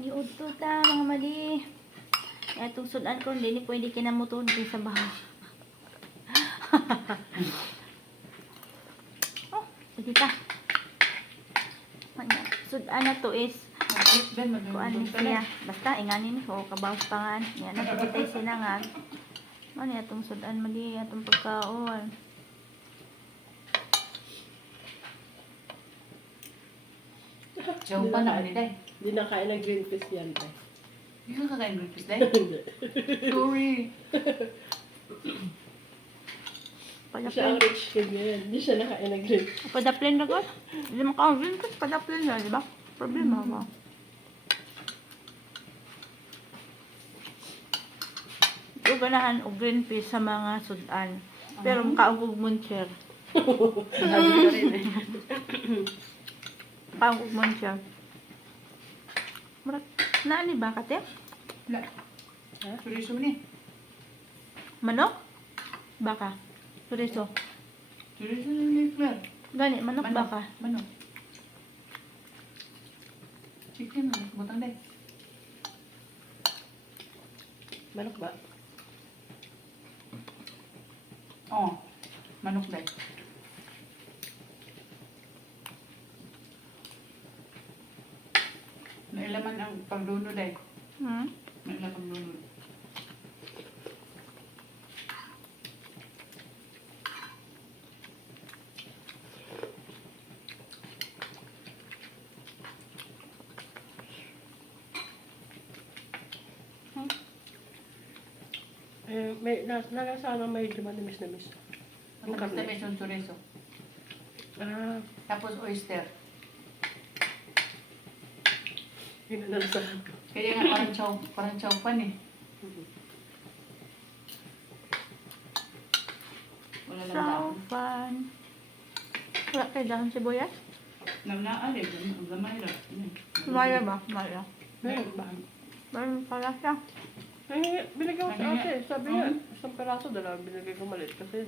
Maniud to ta, mga mali. Itong sudan ko, hindi pwede kinamutod sa bahay. Oh, sige ta. Sudan na to is kuan ni siya. Basta inganin ko kabawas pangan. Yan na pagitay sinangan. Ano itong sudan mali atong pagkaon. Jow pa na ni day. Hindi na kain ng green peas yan, tay. Hindi ka kakain breakfast day? Sorry. Hindi siya ang rich kid ngayon. Hindi siya nakain ng green peas. Padaplin na ko. Hindi mo ka-green kasi padaplin na, di ba? Problema ba? Ito ganahan o green peas sa mga sudan. Pero kaugog muncher. Sabi ko rin eh. Kaugog muncher. Marat, naani ba kate? Wala. Chorizo ni. Manok? Baka? Chorizo? Chorizo ni Claire. Gani, manok baka? Manok. Chicken, butang day. Manok ba? Oh, manok day. Nailaman ang pagluno day. Nailaman pagluno. Eh, sana may manamis na miss. Ang Tapos karne. na yung chorizo. Ah, Tapos oyster. yun ang nalasahan ko. Kaya nga parang chow pan eh. Wala lang dahon. Saupan. Wala kayo dahon sibuyas? Nagnaali, gamay lang. Maya ba? Maya. Meron ba? Meron pala siya. Eh, binigyan ko sa Kanina. ate. Sabi niya, isang peraso dalawang binigay ko malit. Kasi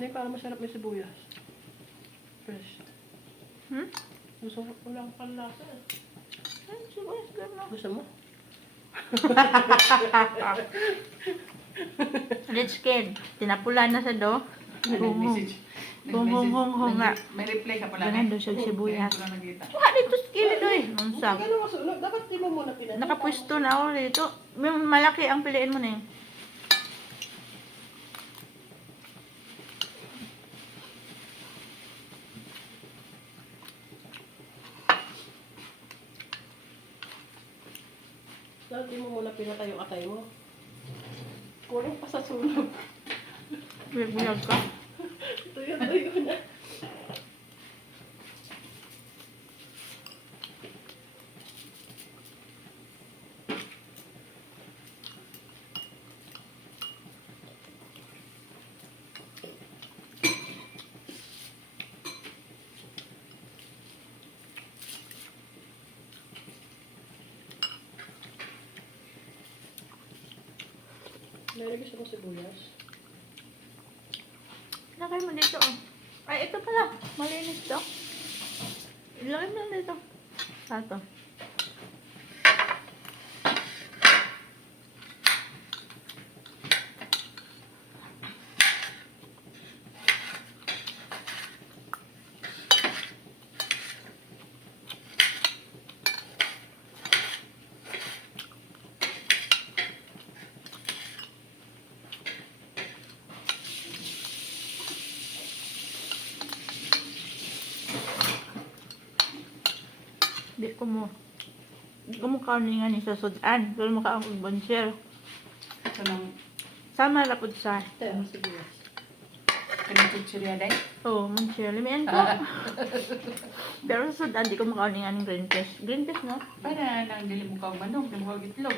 hindi para masarap may sibuyas. Fresh. Gusto ko lang panlasa. Sibuyas gano'n. Gusto mo? Rich kid. Tinapulan na sa do. Hung nga. May reply ka pala. Ganun daw siya sibuyas. Wala nakita. Wala dito sa kilid oy. Unsa? Ano masulog? Dapat di mo muna pinatay. Nakapwesto na ako dito. May malaki ang piliin mo na yun. Dapat di mo muna pinatay yung atay mo. Kulang pa sa sunog. Binag ka. Tuyo-tuyo na. Meron siya ng sibuyas. Lagay mo dito oh. Ay, ito pala. Malinis to. Ilagay mo lang dito. Sato. Di ko mo kauningan ni sa sudan. Pero makaangkog bansyel. Ito nang Sama lapod sa. Tayo ang sibuyas. pinagchuchurya day. Oh, bansyel. Limian ko. Pero sa sudan, di ko makauningan ng green peas. Green peas, no? Para nang dili mo kang manok, dili mo kang itlog.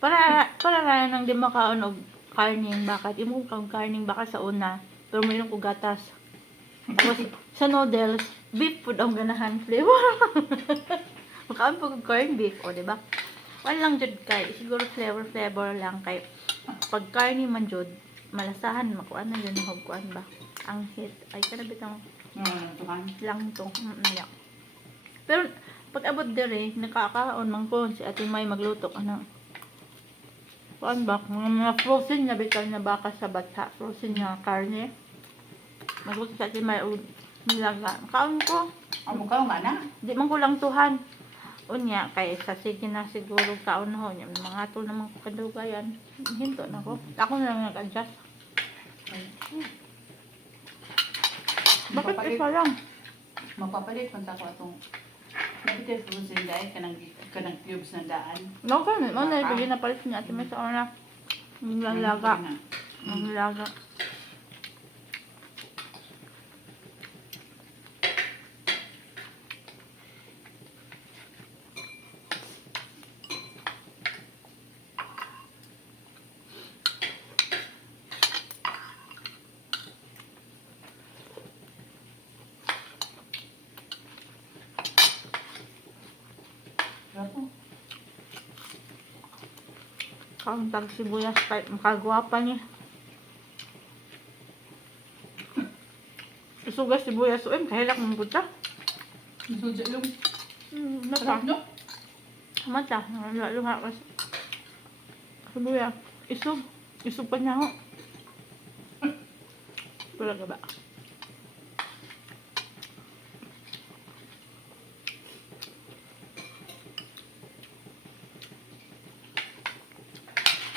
Para ra nang di makaon og karning baka. Di mo kang karning baka sa una. Pero mayroon ko gatas. Tapos, sa noodles, beef food ang ganahan flavor. Makaon po corn beef, o diba? Wala lang jud kay, siguro flavor lang kay. Pag karni man jud, malasahan, makuan na yun, kuan ba? Ang hit, ay kanabit ang Tukan. lang to. Yeah. Pero pag abot dire, nakakaon man ko si Ate May magluto ano. Kuan ba? Mga frozen na bitan na baka sa bata. Frozen na karne. Magluto si Ate May og nilaga. Kaon ko. Amo ka nga na. Di man ko lang tuhan. Unya kay sa sige na siguro kaon na ho nya mga to naman ko kadugayan. Hinto na ko. Ako na lang nag-adjust. Bakit Mapapalit. isa lang? Mapapalit man ta ko atong Nabitay frozen dahil kanang cubes na daan. No, kami. Mo na ibigay na palit niya. Ate May sa una. Nilaga. Nilaga. Rapo. Kaon tag sibuyas kahit makagwapa niya. Isugas sibuyas uy, kahilak mong puta. Masudya lang. Napa. Sarap no? Mata, luha kasi. Sibuyas. Isog. Isog pa niya ako. Wala ka ba?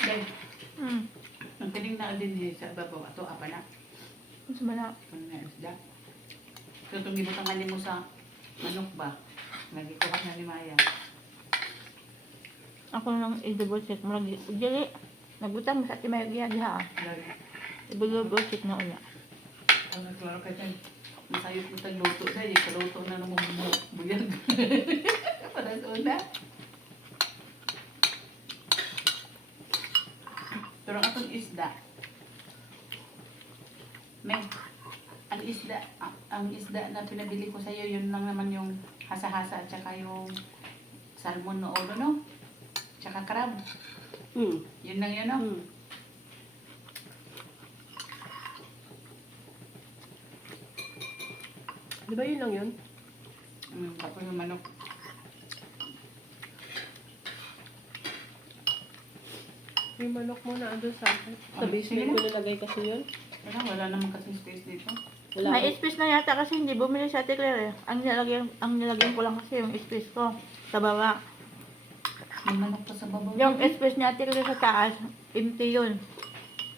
Dahil, Hmm. ang kining na din sa babaw ato apa na. Mas bala. Kung na isda. So itong gibutangan mo sa manok ba? Nagikuha na ni Maya. Ako nang i-double check mo lagi. Dili. Nagbutang mo sa Ate May giha. Lagi. I-double check na una. Ang naklaro ka dyan. Masayot mo tagluto dahil kaluto na naman mo buyag. Para sa una. Pero ang atong isda. Meng, ang isda na pinabili ko sa iyo, yun lang naman yung hasa-hasa at saka yung salmon no ulo, no? Tsaka crab. Yun lang yun, no? Di ba yun lang yun? Tapos yung manok. Yung manok mo na andun sa akin. Sa Sige basement na. ko nilagay kasi yun. Wala naman kasing space dito. Wala. May space na yata kasi hindi bumili sa Ate Claire eh. Ang nilagyan ko lang kasi yung space ko sa baba. May manok pa sa babaw. Yung space ni Ate Claire sa taas, empty yun.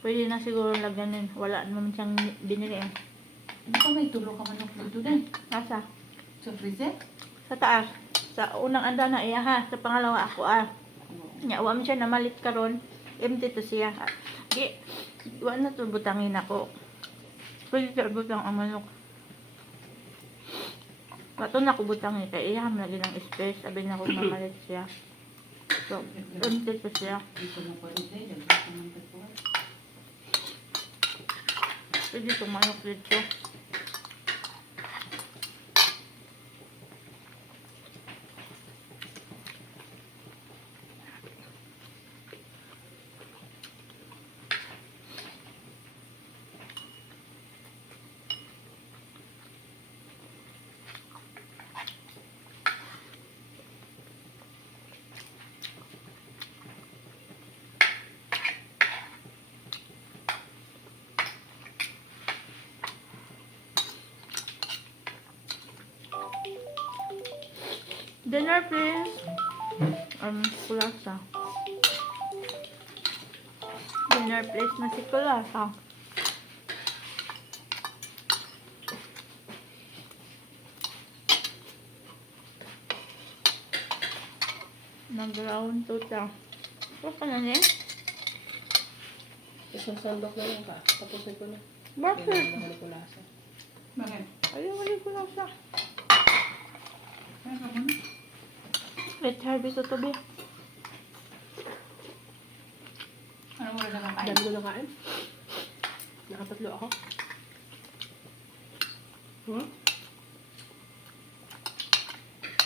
Pwede na siguro lagyanin. Wala naman siyang binili eh. Hindi pa may tulo ka manok dito din. Nasa? Sa freezer? Sa taas. Sa unang anda na iya ha. Sa pangalawa ako Nya, wa man siya namalit karon. Empty to siya. Di, wa na to butangin ako. Pwede siya butang ang manok. Wato na ko butangin. Kaya iya lagi ng space. Sabi na ko mamalit siya. So, empty to siya. Dito mo pa rin dahil. Dito mo pa rin. Pwede itong manok dito. Dinner please. Kulasa. Dinner please na si Kulasa. Nag-round to ta. Ano ka na niya? Isang sandok na lang ka. Tapusin ko na. Bakit? Kailangan ko lasa. Bakit? Ayaw wala kulasa. Kaya ka muna. Let's harvest ito be. Ano mo rin nakakain? Dami ko nakain. Nakatatlo ako.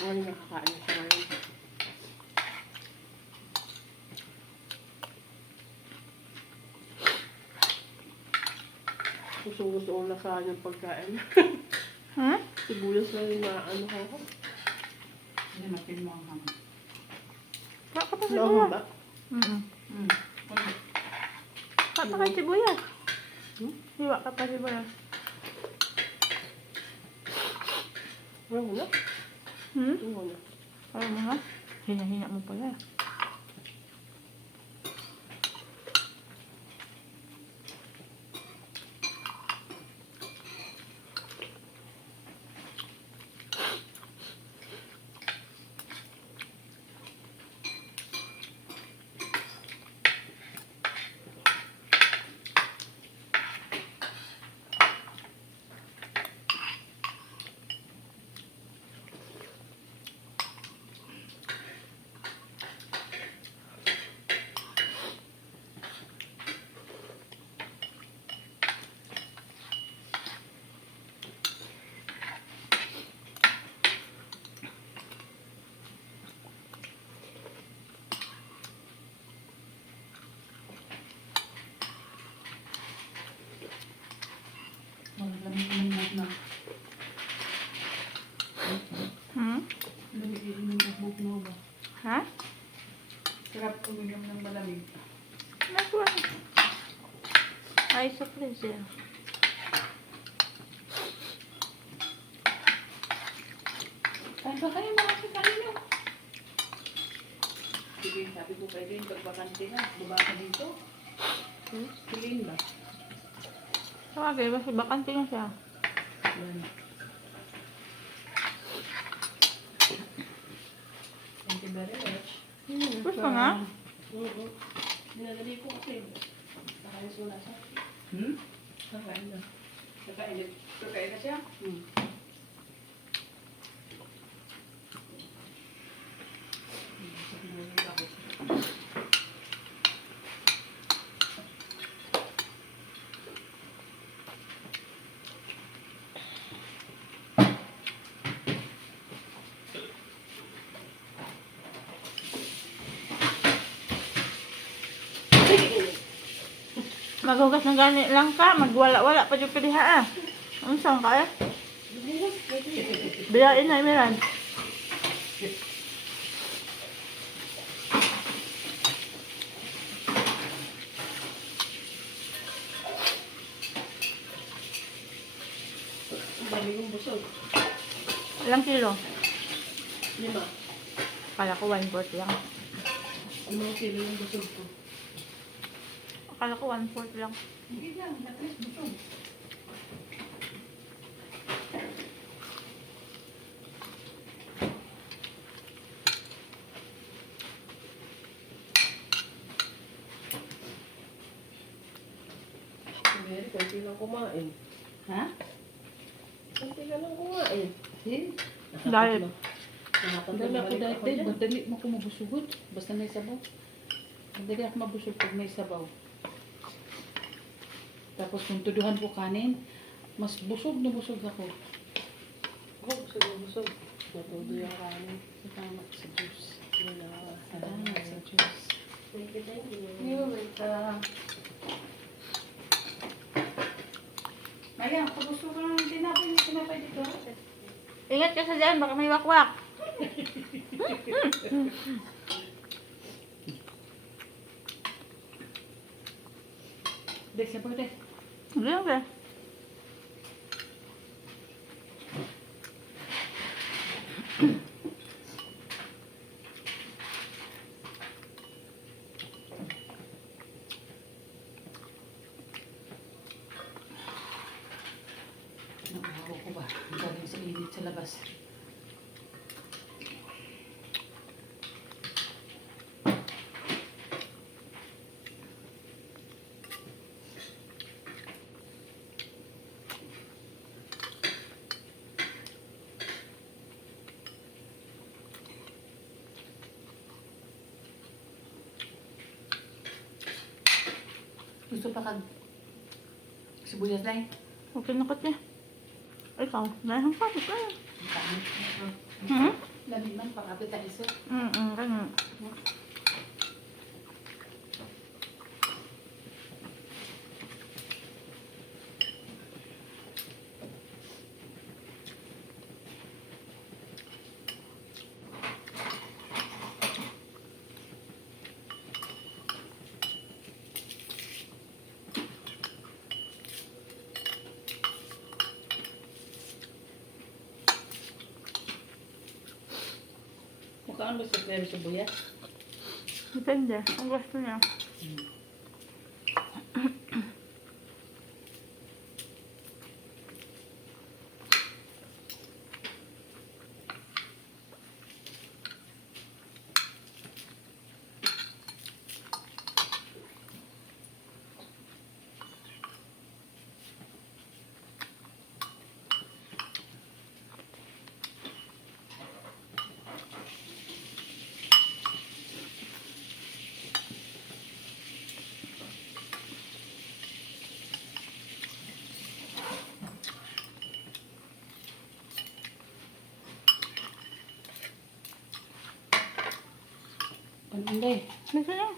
Ano nakakain sa ngayon? Gusto ko na sa yung pagkain. Hmm? Sibuyas lang yung maano ko. Hindi natin mo ang hangin. Wala ka pa Nauhong sibuyas. ba? Kundi. Wala pa kayo sibuyas. Hmm? Hiwa ka pa sibuyas. Nauhong na? Hmm? Nauhong na. Ayaw mo nga. Hina-hina mo pala. Malamig ng buhok na. Hmm? Malamig ng buhok na ba? Ha? Sarap uminom ng malamig. Nagwa. Ay, sa freezer. Kain ba kayo mga kain nyo? Sige, sabi ko kayo din, pagbakante na, baba ka dito. Piliin ba? Sabagay, kasi bakante na siya. Yan. Thank you very much. Gusto nga? Oo. Dinadali ko kasi. Nakayos mo na siya. Kakain na. Kakain na siya? Maghugas ng gani lang ka, magwala-wala pa yung piliha ah. Ang saan ka eh? Biyain na, Miran. Ang dami kong busog. Ilang kilo? 5. Akala ko 1/4 lang. 5 kilo yung busog ko. Akala ko 1/4 lang. Hindi lang, at least busog. Hindi, konti lang kumain. Ha? Konti ka lang kumain. Hindi. Dahil, Dala ko dati, madali mo ko mabusugod. Basta may sabaw. Madali ako mabusog pag may sabaw. Tapos kung tuduhan ko kanin, mas busog na busog ako. Ako, busog na busog. Natudo yung kanin. Salamat sa Diyos. Wala. Salamat sa Diyos. Thank you, thank you. You're welcome. Maya, pag-busog ka ng tinapay dito. ingat ka sa dyan, baka may wakwak. Dek, siya po, Dek. Hindi lang ba? Nakahawa ko ba? Galing sa init sa labas. Gusto pa kag sibuyas na eh. Okay na kasi. Ikaw, dahil ang kapit na yun. Ang pangit. Hmm? Lamig man, pakapit tayo sir. Ganyan. Makaon ba sa pero sa buyas? Depende. Kung gusto niya. Ano hindi? Gusto niya.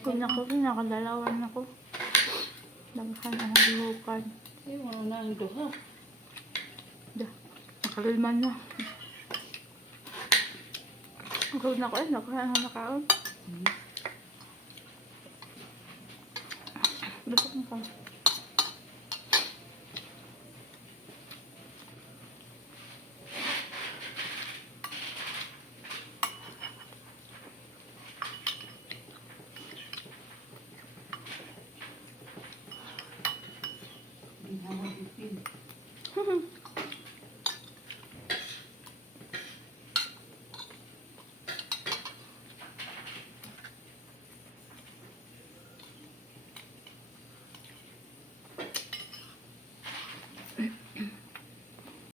Kung ako, nakadalawan ako. Daghan ang buhukan. Ay, wala na ang duha. Nakalulman na. Ako na ko eh, nakahan na nakaon. Gusto kong